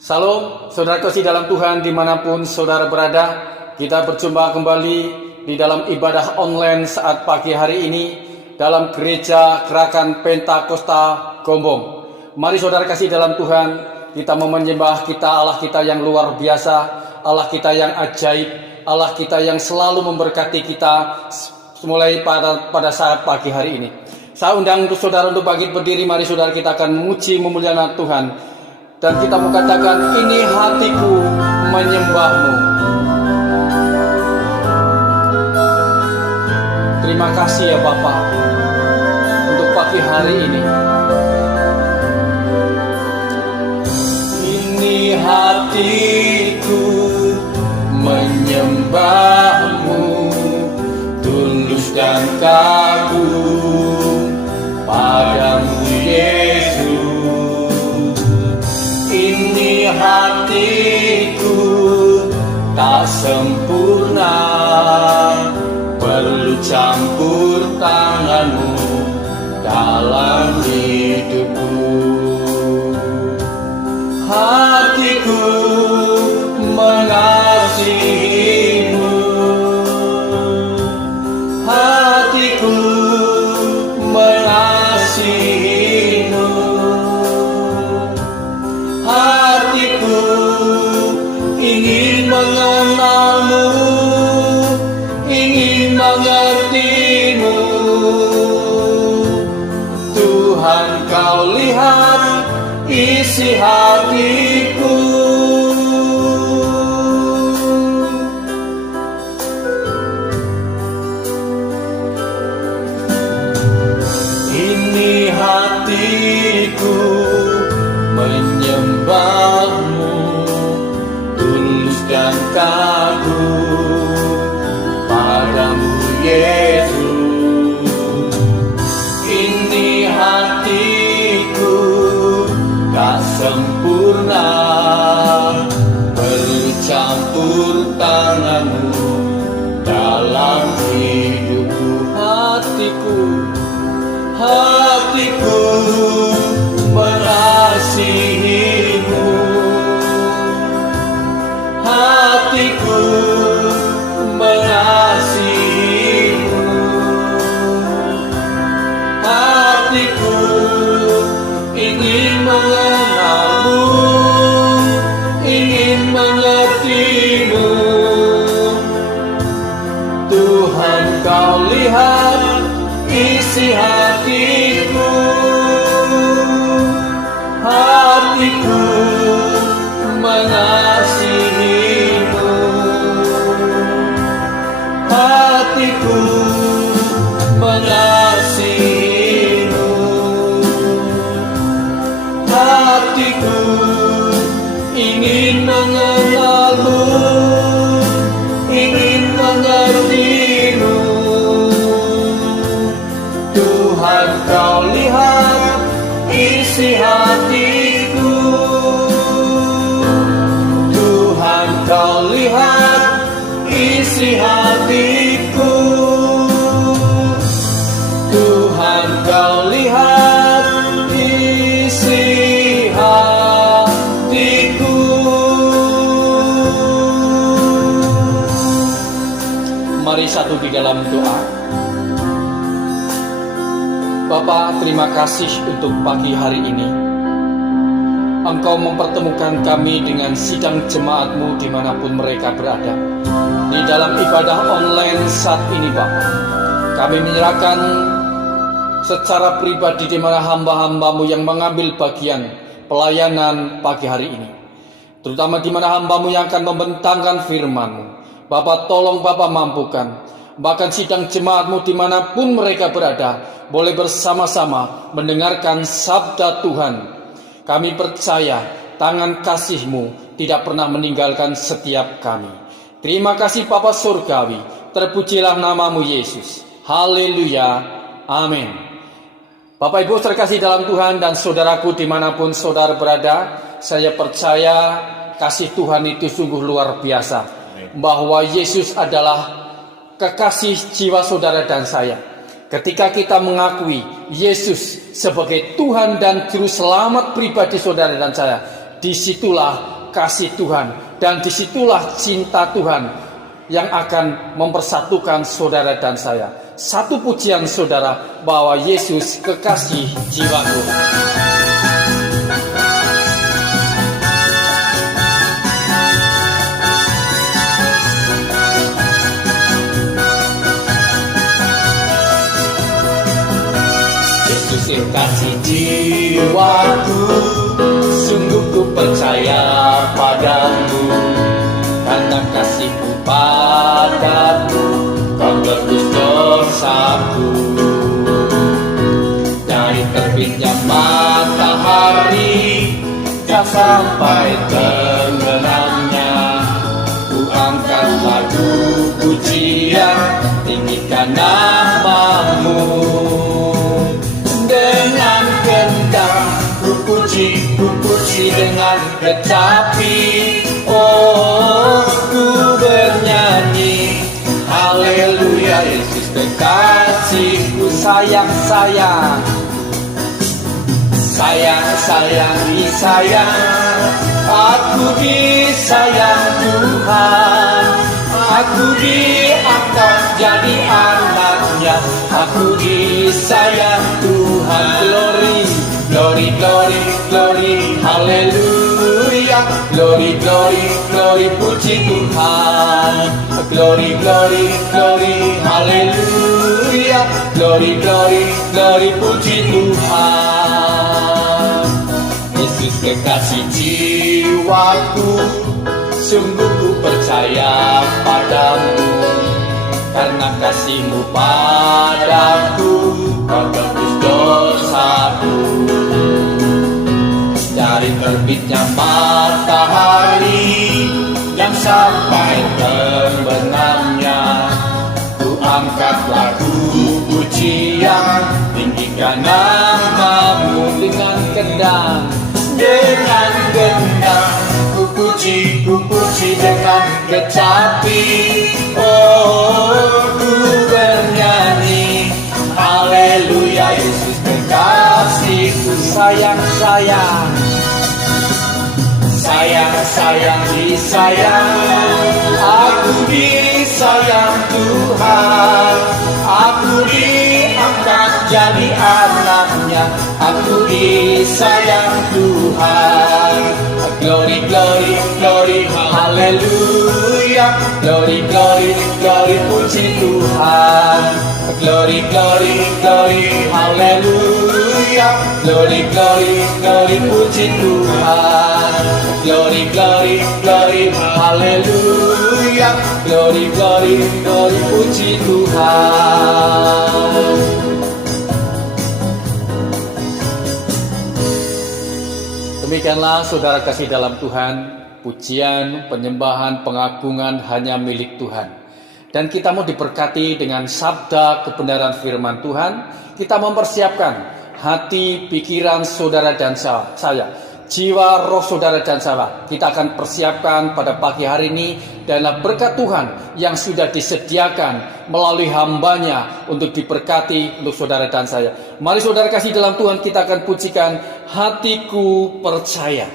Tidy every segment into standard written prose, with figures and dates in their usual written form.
Salam, saudara kasih dalam Tuhan dimanapun saudara berada. Kita berjumpa kembali di dalam ibadah online saat pagi hari ini dalam gereja Gerakan Pentakosta Gombong. Mari saudara kasih dalam Tuhan, kita menyembah kita Allah kita yang luar biasa, Allah kita yang ajaib, Allah kita yang selalu memberkati kita mulai pada saat pagi hari ini. Saya undang untuk saudara untuk bangkit berdiri. Mari saudara kita akan memuji memuliakan Tuhan. Dan kita mengatakan, ini hatiku menyembahmu. Terima kasih ya Bapa untuk pagi hari ini. Ini hatiku menyembahmu, tulus dan kagum padamu Yesus. Ini hatiku tak sempurna, perlu campur tanganmu dalam hidupku. Hatiku mengasihimu, hatiku mengasihimu, hatiku ingin mengenalmu, ingin mengertimu. Tuhan, kau lihat isi hatiku. Ini hatiku menyembahmu, tulus dan kagum padamu Yesus. Ini hatiku tak sempurna, perlu campur tanganmu dalam hidupku. Hatiku mengasihimu, hatiku mengasihimu, hatiku ingin mengenalmu, ingin mengertimu. Tuhan, kau lihat isi hatiku. Hatiku mengasihimu, hatiku mengasihimu, hatiku ingin mengenalmu, ingin mengertimu. Tuhan, kau lihat isi hatiku. Tuhan, kau lihat isi hatiku. Tuhan, kau lihat isi hatiku. Mari satu di dalam doa. Bapa, terima kasih untuk pagi hari ini. Engkau mempertemukan kami dengan sidang jemaat-Mu dimanapun mereka berada. Di dalam ibadah online saat ini Bapa, kami menyerahkan secara pribadi di mana hamba-hamba-Mu yang mengambil bagian pelayanan pagi hari ini. Terutama di mana hamba-Mu yang akan membentangkan firman-Mu. Bapa, tolong Bapa mampukan. Bahkan sidang jemaat-Mu dimanapun mereka berada, boleh bersama-sama mendengarkan sabda Tuhan. Kami percaya tangan kasih-Mu tidak pernah meninggalkan setiap kami. Terima kasih Bapa Surgawi, terpujilah nama-Mu Yesus. Haleluya, amin. Bapak Ibu terkasih dalam Tuhan dan saudaraku dimanapun saudara berada, saya percaya kasih Tuhan itu sungguh luar biasa. Bahwa Yesus adalah kekasih jiwa saudara dan saya. Ketika kita mengakui Yesus sebagai Tuhan dan Juru Selamat pribadi saudara dan saya, disitulah kasih Tuhan, dan disitulah cinta Tuhan yang akan mempersatukan saudara dan saya. Satu pujian saudara, bahwa Yesus kekasih jiwaku. Yesus kekasih jiwaku, sungguh ku percaya padamu, karena kasihmu padaku, kau tebus dosaku. Dari terbitnya matahari dan sampai tenggelamnya, ku angkat lagu pujian, tinggikan namamu. Dengan gendang ku puji dengan kecapi, oh ku bernyanyi haleluya. Yesus kekasihku, sayang disayang, aku disayang Tuhan, aku diangkat jadi anaknya, aku disayang Tuhan. Glory, glory, glory, glory, haleluya. Glory, glory, glory, puji Tuhan. Glory, glory, glory, haleluya. Glory, glory, glory, puji Tuhan. Yesus kekasih jiwaku, sungguh ku percaya padamu, karena kasihmu padaku, kau tebus dosaku. Dari terbitnya matahari yang sampai terbenamnya, ku angkat lagu pujian, tinggikan namamu. Dengan gendang ku puji dengan kecapi, oh ku bernyanyi haleluya. Yesus kekasihku, sayang disayang, aku disayang Tuhan, aku diangkat jadi anaknya, aku disayang Tuhan. Glory, glory, glory, haleluya. Glory, glory, glory, puji Tuhan. Glory, glory, glory, haleluya. Glory, glory, glory, puji Tuhan. Glory, glory, glory, haleluya. Glory, glory, glory, puji Tuhan. Demikianlah saudara kasih dalam Tuhan, pujian, penyembahan, pengagungan hanya milik Tuhan. Dan kita mau diberkati dengan sabda kebenaran firman Tuhan. Kita mempersiapkan hati, pikiran saudara dan saya, jiwa, roh saudara dan saya. Kita akan persiapkan pada pagi hari ini, dan berkat Tuhan yang sudah disediakan melalui hambanya untuk diberkati untuk saudara dan saya. Mari saudara kasih dalam Tuhan, kita akan pujikan hatiku percaya.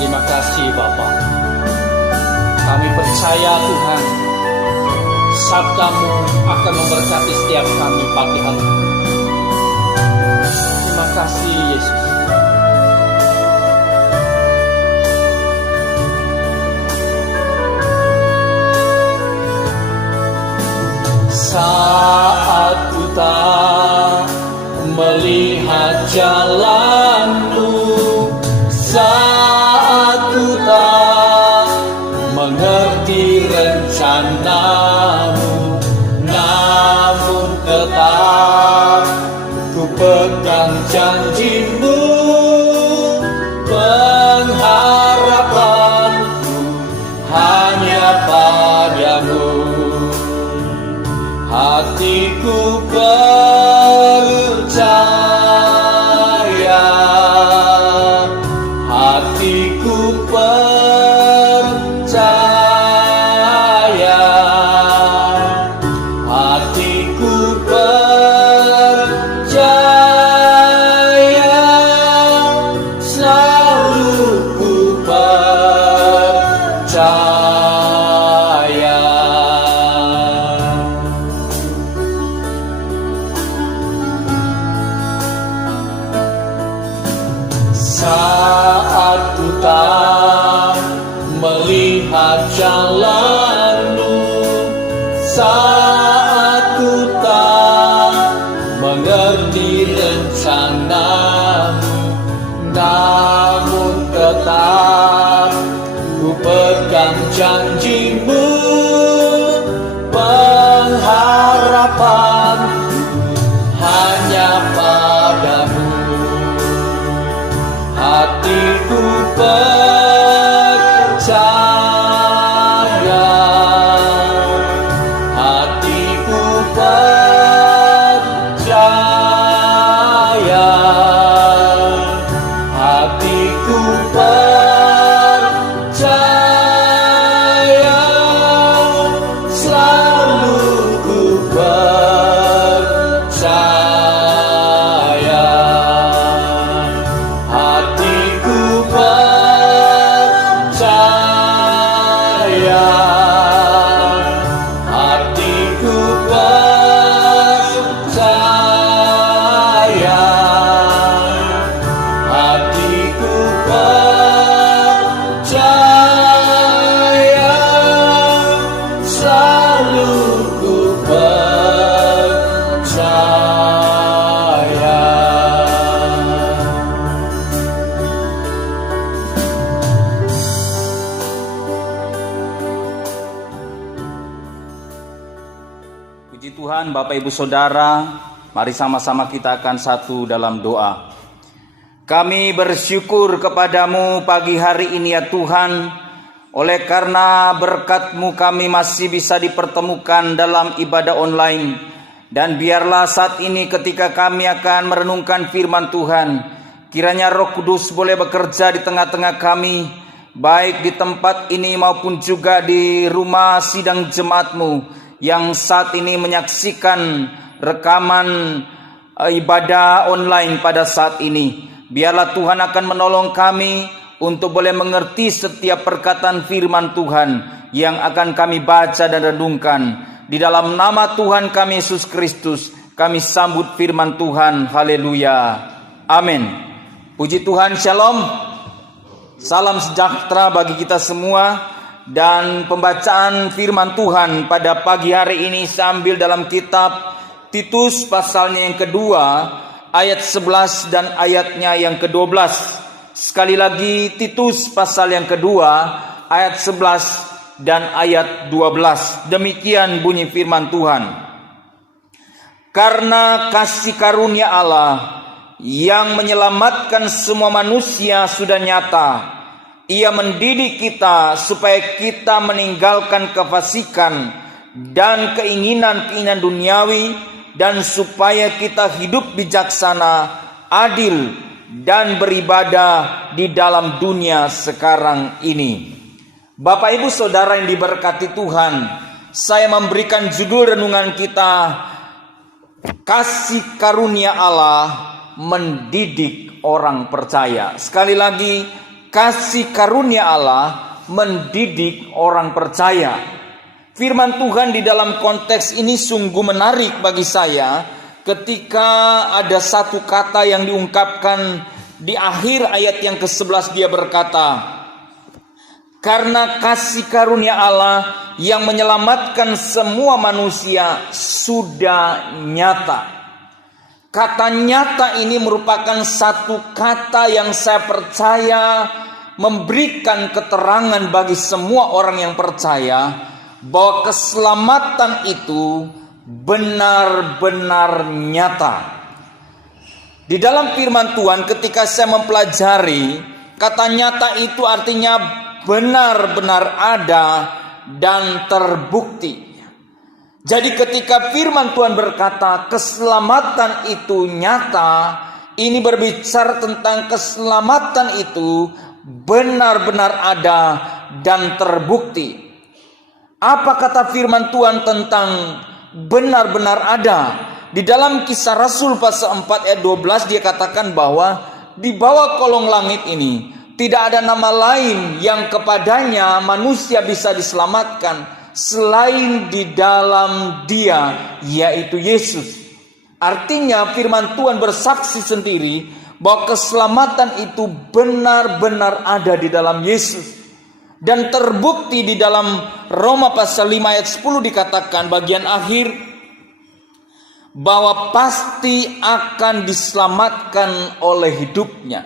Terima kasih Bapa. Kami percaya Tuhan, sabdamu akan memberkati setiap kami pagi hari. Terima kasih Yesus. Saat ku tak melihat jalanmu, saat ku tak mengerti rencanamu, namun tetap ku pegang janjimu. Pengharapanku hanya padamu. Hatiku percaya, hatiku percaya, hatiku percaya. jalanmu saat ku tak mengerti rencanamu, namun tetap ku pegang janjimu. Pengharapanku hanya padamu, hatiku percaya, hatiku percaya, hatiku percaya, selalu ku percaya, hatiku percaya, hatiku percaya, hatiku percaya, selalu ku percaya. Puji Tuhan, Bapak Ibu Saudara, mari sama-sama kita akan satu dalam doa. Kami bersyukur kepadamu pagi hari ini ya Tuhan, oleh karena berkat-Mu kami masih bisa dipertemukan dalam ibadah online. Dan biarlah saat ini ketika kami akan merenungkan firman Tuhan, kiranya Roh Kudus boleh bekerja di tengah-tengah kami, baik di tempat ini maupun juga di rumah sidang jemaat-Mu yang saat ini menyaksikan rekaman ibadah online pada saat ini. Biarlah Tuhan akan menolong kami untuk boleh mengerti setiap perkataan firman Tuhan yang akan kami baca dan renungkan. Di dalam nama Tuhan kami Yesus Kristus, kami sambut firman Tuhan. Haleluya. Amin. Puji Tuhan, shalom. Salam sejahtera bagi kita semua. Dan pembacaan firman Tuhan pada pagi hari ini sambil dalam kitab Titus pasalnya yang kedua, ayat 11 dan ayatnya yang ke-12. Sekali lagi Titus pasal yang kedua, ayat 11 dan ayat 12. Demikian bunyi firman Tuhan. Karena kasih karunia Allah yang menyelamatkan semua manusia sudah nyata, Ia mendidik kita supaya kita meninggalkan kefasikan dan keinginan-keinginan duniawi, dan supaya kita hidup bijaksana, adil, dan beribadah di dalam dunia sekarang ini. Bapak Ibu Saudara yang diberkati Tuhan, saya memberikan judul renungan kita, kasih karunia Allah mendidik orang percaya. Sekali lagi, kasih karunia Allah mendidik orang percaya. Firman Tuhan di dalam konteks ini sungguh menarik bagi saya ketika ada satu kata yang diungkapkan di akhir ayat yang ke-11. Dia berkata, karena kasih karunia Allah yang menyelamatkan semua manusia sudah nyata. Kata nyata ini merupakan satu kata yang saya percaya memberikan keterangan bagi semua orang yang percaya bahwa keselamatan itu benar-benar nyata. Di dalam firman Tuhan ketika saya mempelajari, kata nyata itu artinya benar-benar ada dan terbukti. Jadi ketika firman Tuhan berkata keselamatan itu nyata, ini berbicara tentang keselamatan itu benar-benar ada dan terbukti. Apa kata firman Tuhan tentang benar-benar ada? Di dalam Kisah Rasul pasal 4 ayat 12 dia katakan bahwa di bawah kolong langit ini tidak ada nama lain yang kepadanya manusia bisa diselamatkan selain di dalam Dia, yaitu Yesus. Artinya firman Tuhan bersaksi sendiri bahwa keselamatan itu benar-benar ada di dalam Yesus. Dan terbukti di dalam Roma pasal 5 ayat 10 dikatakan bagian akhir bahwa pasti akan diselamatkan oleh hidupnya.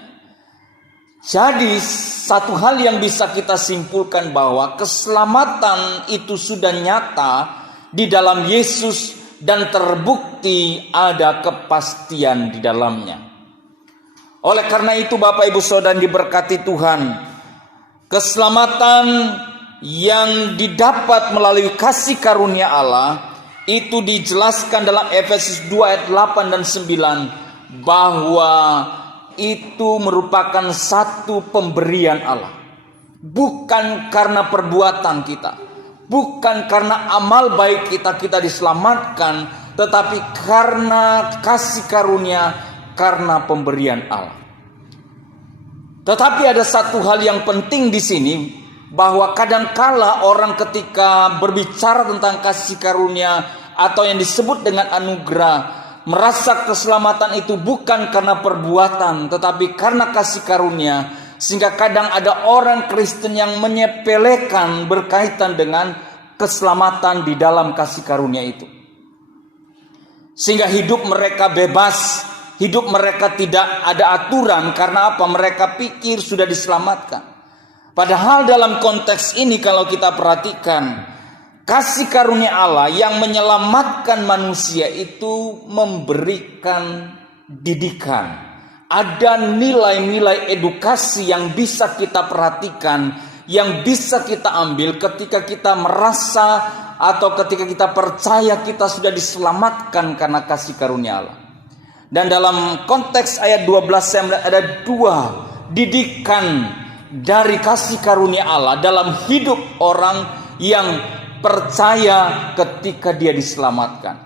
Jadi satu hal yang bisa kita simpulkan bahwa keselamatan itu sudah nyata di dalam Yesus dan terbukti ada kepastian di dalamnya. Oleh karena itu Bapak Ibu Saudara diberkati Tuhan, keselamatan yang didapat melalui kasih karunia Allah itu dijelaskan dalam Efesus 2 ayat 8 dan 9 bahwa itu merupakan satu pemberian Allah. Bukan karena perbuatan kita, bukan karena amal baik kita diselamatkan, tetapi karena kasih karunia, karena pemberian Allah. Tetapi ada satu hal yang penting di sini, bahwa kadangkala orang ketika berbicara tentang kasih karunia atau yang disebut dengan anugerah, merasa keselamatan itu bukan karena perbuatan tetapi karena kasih karunia, sehingga kadang ada orang Kristen yang menyepelekan berkaitan dengan keselamatan di dalam kasih karunia itu, sehingga hidup mereka bebas, hidup mereka tidak ada aturan. Karena apa? Mereka pikir sudah diselamatkan. Padahal dalam konteks ini kalau kita perhatikan, kasih karunia Allah yang menyelamatkan manusia itu memberikan didikan. Ada nilai-nilai edukasi yang bisa kita perhatikan, yang bisa kita ambil ketika kita merasa atau ketika kita percaya kita sudah diselamatkan karena kasih karunia Allah. Dan dalam konteks ayat 12 saya melihat ada dua didikan dari kasih karunia Allah dalam hidup orang yang percaya ketika dia diselamatkan.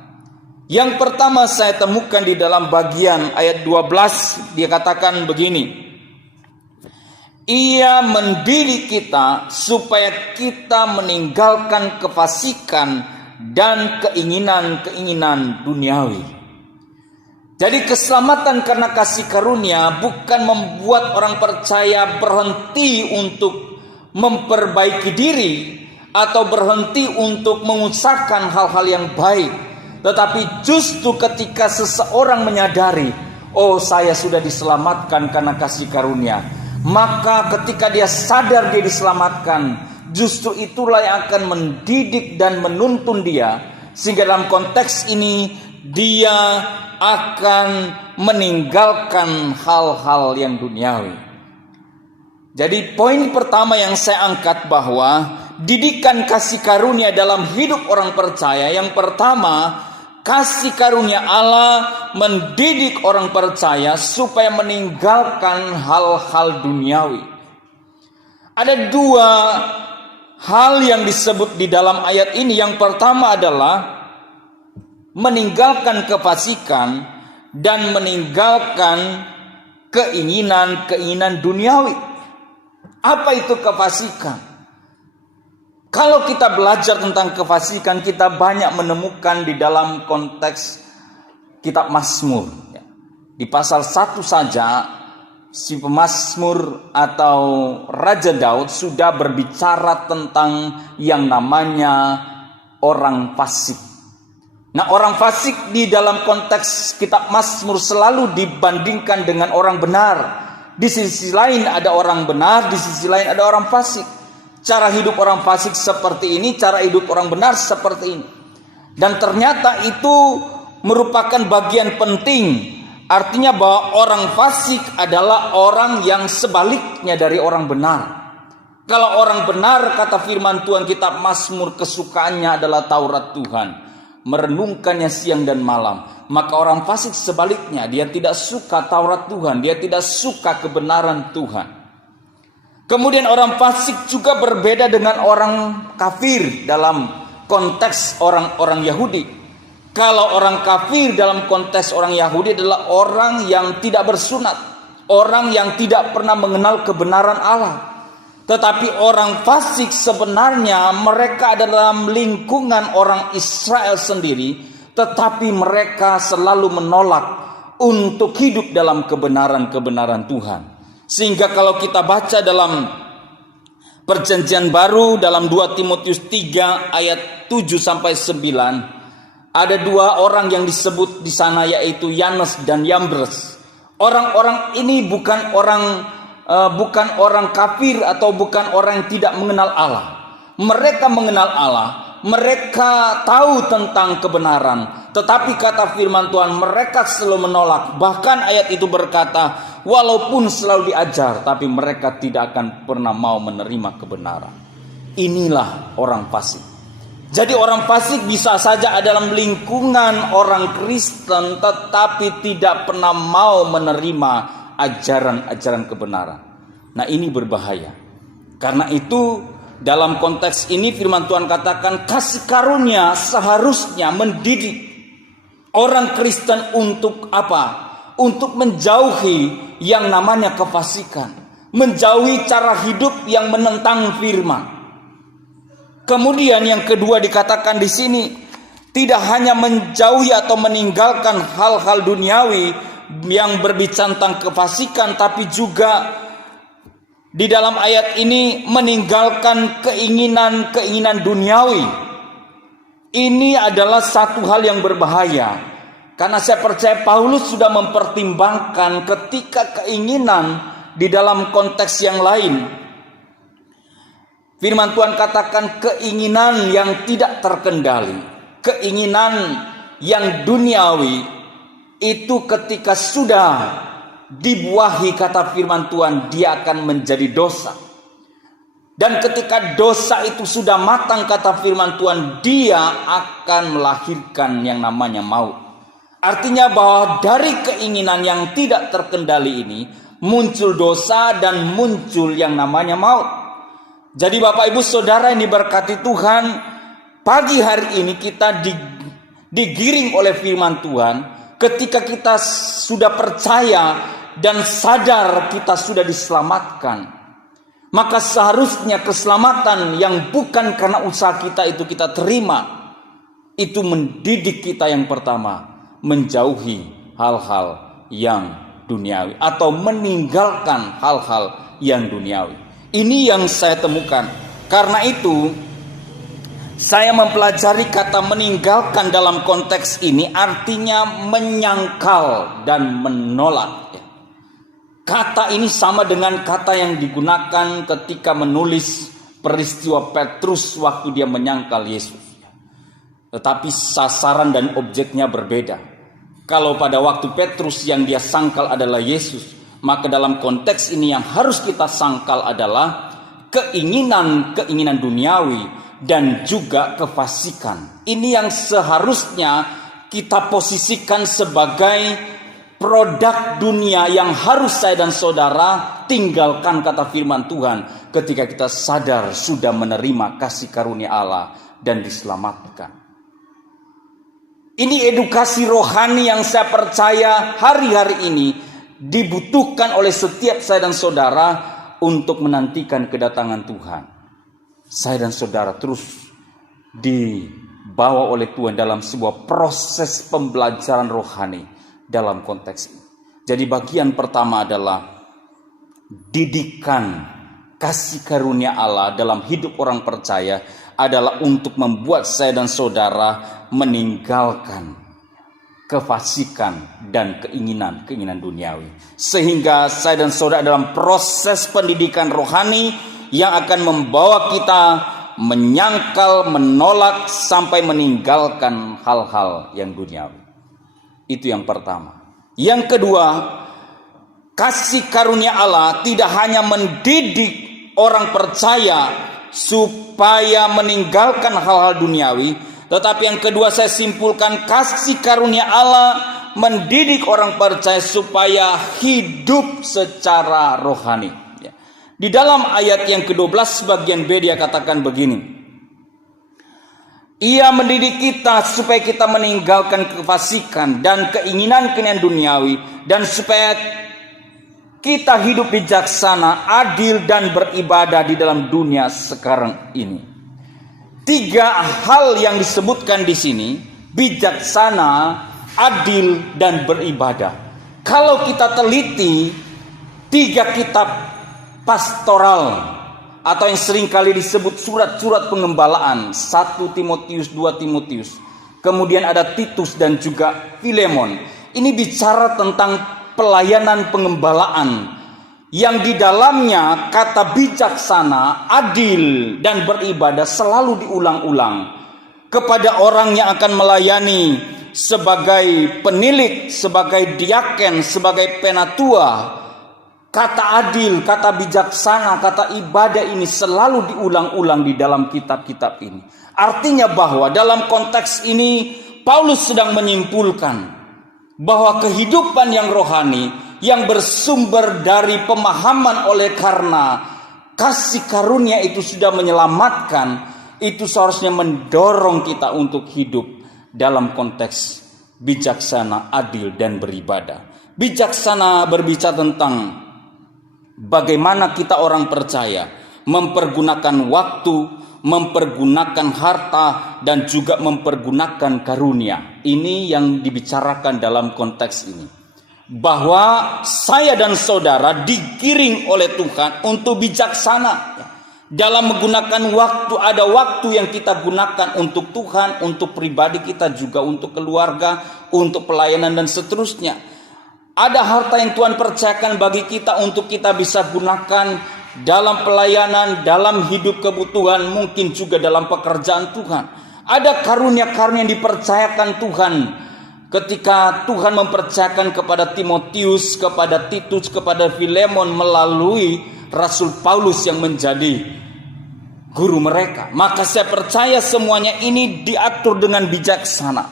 Yang pertama saya temukan di dalam bagian ayat 12, dia katakan begini: Ia mendidik kita supaya kita meninggalkan kefasikan dan keinginan-keinginan duniawi. Jadi keselamatan karena kasih karunia bukan membuat orang percaya berhenti untuk memperbaiki diri atau berhenti untuk mengusahakan hal-hal yang baik. Tetapi justru ketika seseorang menyadari, oh saya sudah diselamatkan karena kasih karunia, maka ketika dia sadar dia diselamatkan, justru itulah yang akan mendidik dan menuntun dia, sehingga dalam konteks ini dia akan meninggalkan hal-hal yang duniawi. Jadi poin pertama yang saya angkat bahwa didikan kasih karunia dalam hidup orang percaya, yang pertama, kasih karunia Allah mendidik orang percaya supaya meninggalkan hal-hal duniawi. Ada dua hal yang disebut di dalam ayat ini. Yang pertama adalah meninggalkan kefasikan dan meninggalkan keinginan-keinginan duniawi. Apa itu kefasikan? Kalau kita belajar tentang kefasikan, kita banyak menemukan di dalam konteks kitab Mazmur. Di pasal 1 saja, si pemazmur atau Raja Daud sudah berbicara tentang yang namanya orang fasik. Nah, orang fasik di dalam konteks kitab Mazmur selalu dibandingkan dengan orang benar. Di sisi lain ada orang benar, di sisi lain ada orang fasik. Cara hidup orang fasik seperti ini, cara hidup orang benar seperti ini. Dan ternyata itu merupakan bagian penting. Artinya bahwa orang fasik adalah orang yang sebaliknya dari orang benar. Kalau orang benar, kata firman Tuhan kitab Mazmur, kesukaannya adalah Taurat Tuhan, merenungkannya siang dan malam. Maka orang fasik sebaliknya, dia tidak suka Taurat Tuhan, dia tidak suka kebenaran Tuhan. Kemudian orang fasik juga berbeda dengan orang kafir dalam konteks orang-orang Yahudi. Kalau orang kafir dalam konteks orang Yahudi adalah orang yang tidak bersunat, orang yang tidak pernah mengenal kebenaran Allah. Tetapi orang fasik sebenarnya mereka ada dalam lingkungan orang Israel sendiri, tetapi mereka selalu menolak untuk hidup dalam kebenaran-kebenaran Tuhan. Sehingga kalau kita baca dalam Perjanjian Baru dalam 2 Timotius 3 ayat 7 sampai 9 ada dua orang yang disebut di sana, yaitu Yanes dan Yambres. Orang-orang ini bukan orang kafir atau bukan orang yang tidak mengenal Allah. Mereka mengenal Allah, mereka tahu tentang kebenaran, tetapi kata firman Tuhan mereka selalu menolak. Bahkan ayat itu berkata, walaupun selalu diajar, tapi mereka tidak akan pernah mau menerima kebenaran. Inilah orang fasik. Jadi orang fasik bisa saja ada dalam lingkungan orang Kristen, tetapi tidak pernah mau menerima ajaran-ajaran kebenaran. Nah, ini berbahaya. Karena itu dalam konteks ini firman Tuhan katakan kasih karunia seharusnya mendidik orang Kristen untuk apa? Untuk menjauhi yang namanya kefasikan, menjauhi cara hidup yang menentang firman. Kemudian yang kedua dikatakan di sini, tidak hanya menjauhi atau meninggalkan hal-hal duniawi yang berbicara tentang kefasikan, tapi juga di dalam ayat ini meninggalkan keinginan-keinginan duniawi. Ini adalah satu hal yang berbahaya, karena saya percaya Paulus sudah mempertimbangkan ketika keinginan di dalam konteks yang lain. Firman Tuhan katakan keinginan yang tidak terkendali, keinginan yang duniawi itu ketika sudah dibuahi kata firman Tuhan, dia akan menjadi dosa. Dan ketika dosa itu sudah matang kata firman Tuhan, dia akan melahirkan yang namanya maut. Artinya bahwa dari keinginan yang tidak terkendali ini muncul dosa dan muncul yang namanya maut. Jadi Bapak Ibu Saudara yang diberkati Tuhan, pagi hari ini kita digiring oleh firman Tuhan. Ketika kita sudah percaya dan sadar kita sudah diselamatkan, maka seharusnya keselamatan yang bukan karena usaha kita itu kita terima. Itu mendidik kita yang pertama, menjauhi hal-hal yang duniawi atau meninggalkan hal-hal yang duniawi. Ini yang saya temukan. Karena itu saya mempelajari kata meninggalkan dalam konteks ini artinya menyangkal dan menolak. Kata ini sama dengan kata yang digunakan ketika menulis peristiwa Petrus waktu dia menyangkal Yesus. Tetapi sasaran dan objeknya berbeda. Kalau pada waktu Petrus yang dia sangkal adalah Yesus, maka dalam konteks ini yang harus kita sangkal adalah keinginan duniawi dan juga kefasikan. Ini yang seharusnya kita posisikan sebagai produk dunia yang harus saya dan saudara tinggalkan kata firman Tuhan ketika kita sadar sudah menerima kasih karunia Allah dan diselamatkan. Ini edukasi rohani yang saya percaya hari-hari ini dibutuhkan oleh setiap saya dan saudara untuk menantikan kedatangan Tuhan. Saya dan saudara terus dibawa oleh Tuhan dalam sebuah proses pembelajaran rohani dalam konteks ini. Jadi bagian pertama adalah didikan kasih karunia Allah dalam hidup orang percaya adalah untuk membuat saya dan saudara meninggalkan kefasikan dan keinginan duniawi. Sehingga saya dan saudara dalam proses pendidikan rohani yang akan membawa kita menyangkal, menolak, sampai meninggalkan hal-hal yang duniawi. Itu yang pertama. Yang kedua, kasih karunia Allah tidak hanya mendidik orang percaya supaya meninggalkan hal-hal duniawi, tetapi yang kedua saya simpulkan kasih karunia Allah mendidik orang percaya supaya hidup secara rohani. Di dalam ayat yang ke-12 bagian B dia katakan begini. Ia mendidik kita supaya kita meninggalkan kefasikan dan keinginan-keinginan duniawi, dan supaya kita hidup bijaksana, adil dan beribadah di dalam dunia sekarang ini. 3 hal yang disebutkan di sini, bijaksana, adil, dan beribadah. Kalau kita teliti 3 kitab pastoral atau yang seringkali disebut surat-surat pengembalaan, 1 Timotius, 2 Timotius. Kemudian ada Titus dan juga Filemon. Ini bicara tentang pelayanan pengembalaan yang di dalamnya kata bijaksana, adil, dan beribadah selalu diulang-ulang kepada orang yang akan melayani sebagai penilik, sebagai diaken, sebagai penatua. Kata adil, kata bijaksana, kata ibadah ini selalu diulang-ulang di dalam kitab-kitab ini. Artinya bahwa dalam konteks ini Paulus sedang menyimpulkan bahwa kehidupan yang rohani yang bersumber dari pemahaman oleh karena kasih karunia itu sudah menyelamatkan, itu seharusnya mendorong kita untuk hidup dalam konteks bijaksana, adil, dan beribadah. Bijaksana berbicara tentang bagaimana kita orang percaya mempergunakan waktu, mempergunakan harta, dan juga mempergunakan karunia. Ini yang dibicarakan dalam konteks ini. Bahwa saya dan saudara digiring oleh Tuhan untuk bijaksana. Dalam menggunakan waktu, ada waktu yang kita gunakan untuk Tuhan, untuk pribadi kita, juga untuk keluarga, untuk pelayanan, dan seterusnya. Ada harta yang Tuhan percayakan bagi kita untuk kita bisa gunakan dalam pelayanan, dalam hidup kebutuhan, mungkin juga dalam pekerjaan Tuhan. Ada karunia-karunia yang dipercayakan Tuhan ketika Tuhan mempercayakan kepada Timotius, kepada Titus, kepada Filemon melalui Rasul Paulus yang menjadi guru mereka. Maka saya percaya semuanya ini diatur dengan bijaksana,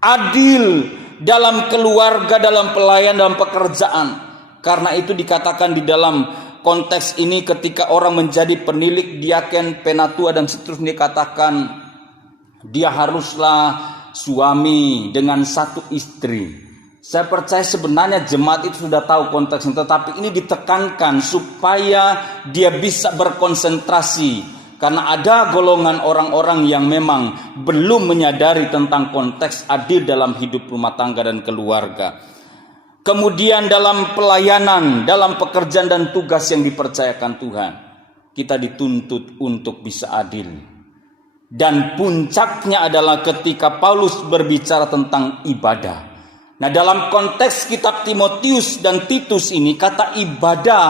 adil, dalam keluarga, dalam pelayan, dalam pekerjaan. Karena itu dikatakan di dalam konteks ini ketika orang menjadi penilik, diaken, penatua, dan seterusnya, dikatakan dia haruslah suami dengan 1 istri. Saya percaya sebenarnya jemaat itu sudah tahu konteksnya, tetapi ini ditekankan supaya dia bisa berkonsentrasi. Karena ada golongan orang-orang yang memang belum menyadari tentang konteks adil dalam hidup rumah tangga dan keluarga. Kemudian dalam pelayanan, dalam pekerjaan dan tugas yang dipercayakan Tuhan, kita dituntut untuk bisa adil. Dan puncaknya adalah ketika Paulus berbicara tentang ibadah. Nah, dalam konteks kitab Timotius dan Titus ini, kata ibadah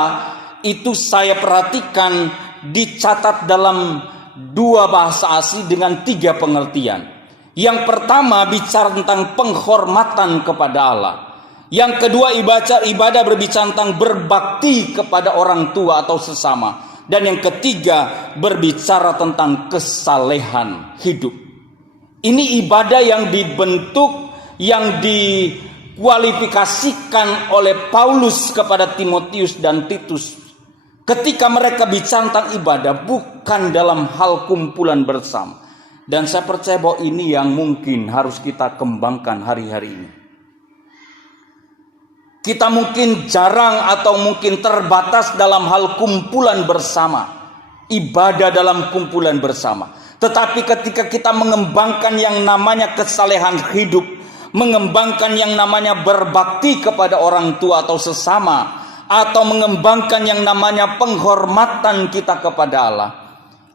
itu saya perhatikan dicatat dalam 2 bahasa asli dengan 3 pengertian. Yang pertama bicara tentang penghormatan kepada Allah. Yang kedua ibadah berbicara tentang berbakti kepada orang tua atau sesama. Dan yang ketiga berbicara tentang kesalehan hidup. Ini ibadah yang dibentuk, yang dikualifikasikan oleh Paulus kepada Timotius dan Titus. Ketika mereka bicara tentang ibadah bukan dalam hal kumpulan bersama. Dan saya percaya bahwa ini yang mungkin harus kita kembangkan hari-hari ini. Kita mungkin jarang atau mungkin terbatas dalam hal kumpulan bersama. Ibadah dalam kumpulan bersama. Tetapi ketika kita mengembangkan yang namanya kesalehan hidup, mengembangkan yang namanya berbakti kepada orang tua atau sesama, atau mengembangkan yang namanya penghormatan kita kepada Allah,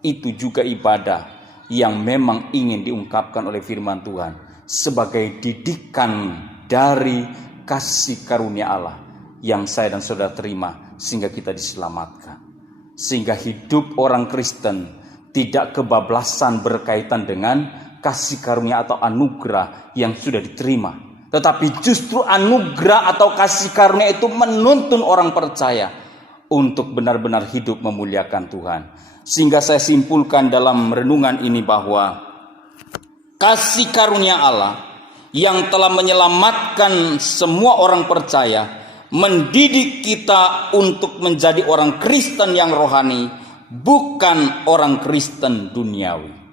itu juga ibadah yang memang ingin diungkapkan oleh firman Tuhan sebagai didikan dari kasih karunia Allah yang saya dan saudara terima sehingga kita diselamatkan. Sehingga hidup orang Kristen tidak kebablasan berkaitan dengan kasih karunia atau anugerah yang sudah diterima. Tetapi justru anugerah atau kasih karunia itu menuntun orang percaya untuk benar-benar hidup memuliakan Tuhan. Sehingga saya simpulkan dalam renungan ini bahwa kasih karunia Allah yang telah menyelamatkan semua orang percaya, mendidik kita untuk menjadi orang Kristen yang rohani, bukan orang Kristen duniawi.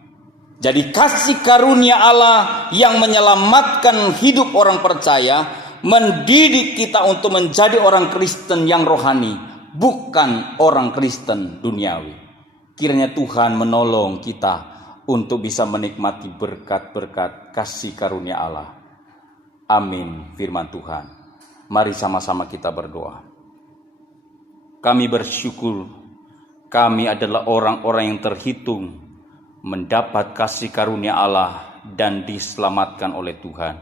Jadi kasih karunia Allah yang menyelamatkan hidup orang percaya, mendidik kita untuk menjadi orang Kristen yang rohani, bukan orang Kristen duniawi. Kiranya Tuhan menolong kita untuk bisa menikmati berkat-berkat kasih karunia Allah. Amin. Firman Tuhan. Mari sama-sama kita berdoa. Kami bersyukur kami adalah orang-orang yang terhitung mendapat kasih karunia Allah dan diselamatkan oleh Tuhan.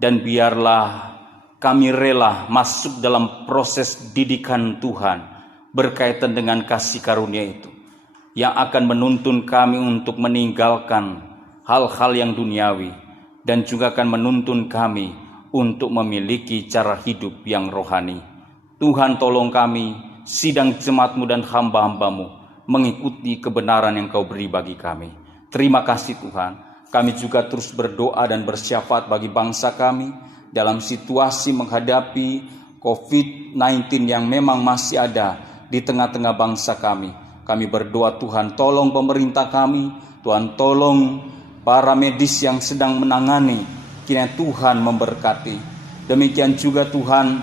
Dan biarlah kami rela masuk dalam proses didikan Tuhan berkaitan dengan kasih karunia itu, yang akan menuntun kami untuk meninggalkan hal-hal yang duniawi, dan juga akan menuntun kami untuk memiliki cara hidup yang rohani. Tuhan, tolong kami, sidang jemaat-Mu dan hamba-hamba-Mu, mengikuti kebenaran yang Kau beri bagi kami. Terima kasih Tuhan. Kami juga terus berdoa dan bersyafaat bagi bangsa kami dalam situasi menghadapi COVID-19 yang memang masih ada di tengah-tengah bangsa kami. Kami berdoa, Tuhan tolong pemerintah kami, Tuhan tolong para medis yang sedang menangani, kiranya Tuhan memberkati. Demikian juga Tuhan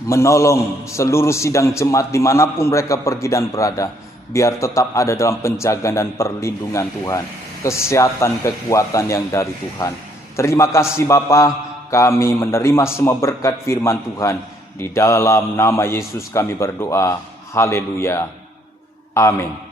menolong seluruh sidang jemaat dimanapun mereka pergi dan berada, biar tetap ada dalam penjagaan dan perlindungan Tuhan, kesehatan, kekuatan yang dari Tuhan. Terima kasih Bapa, kami menerima semua berkat firman Tuhan. Di dalam nama Yesus kami berdoa. Haleluya. Amin.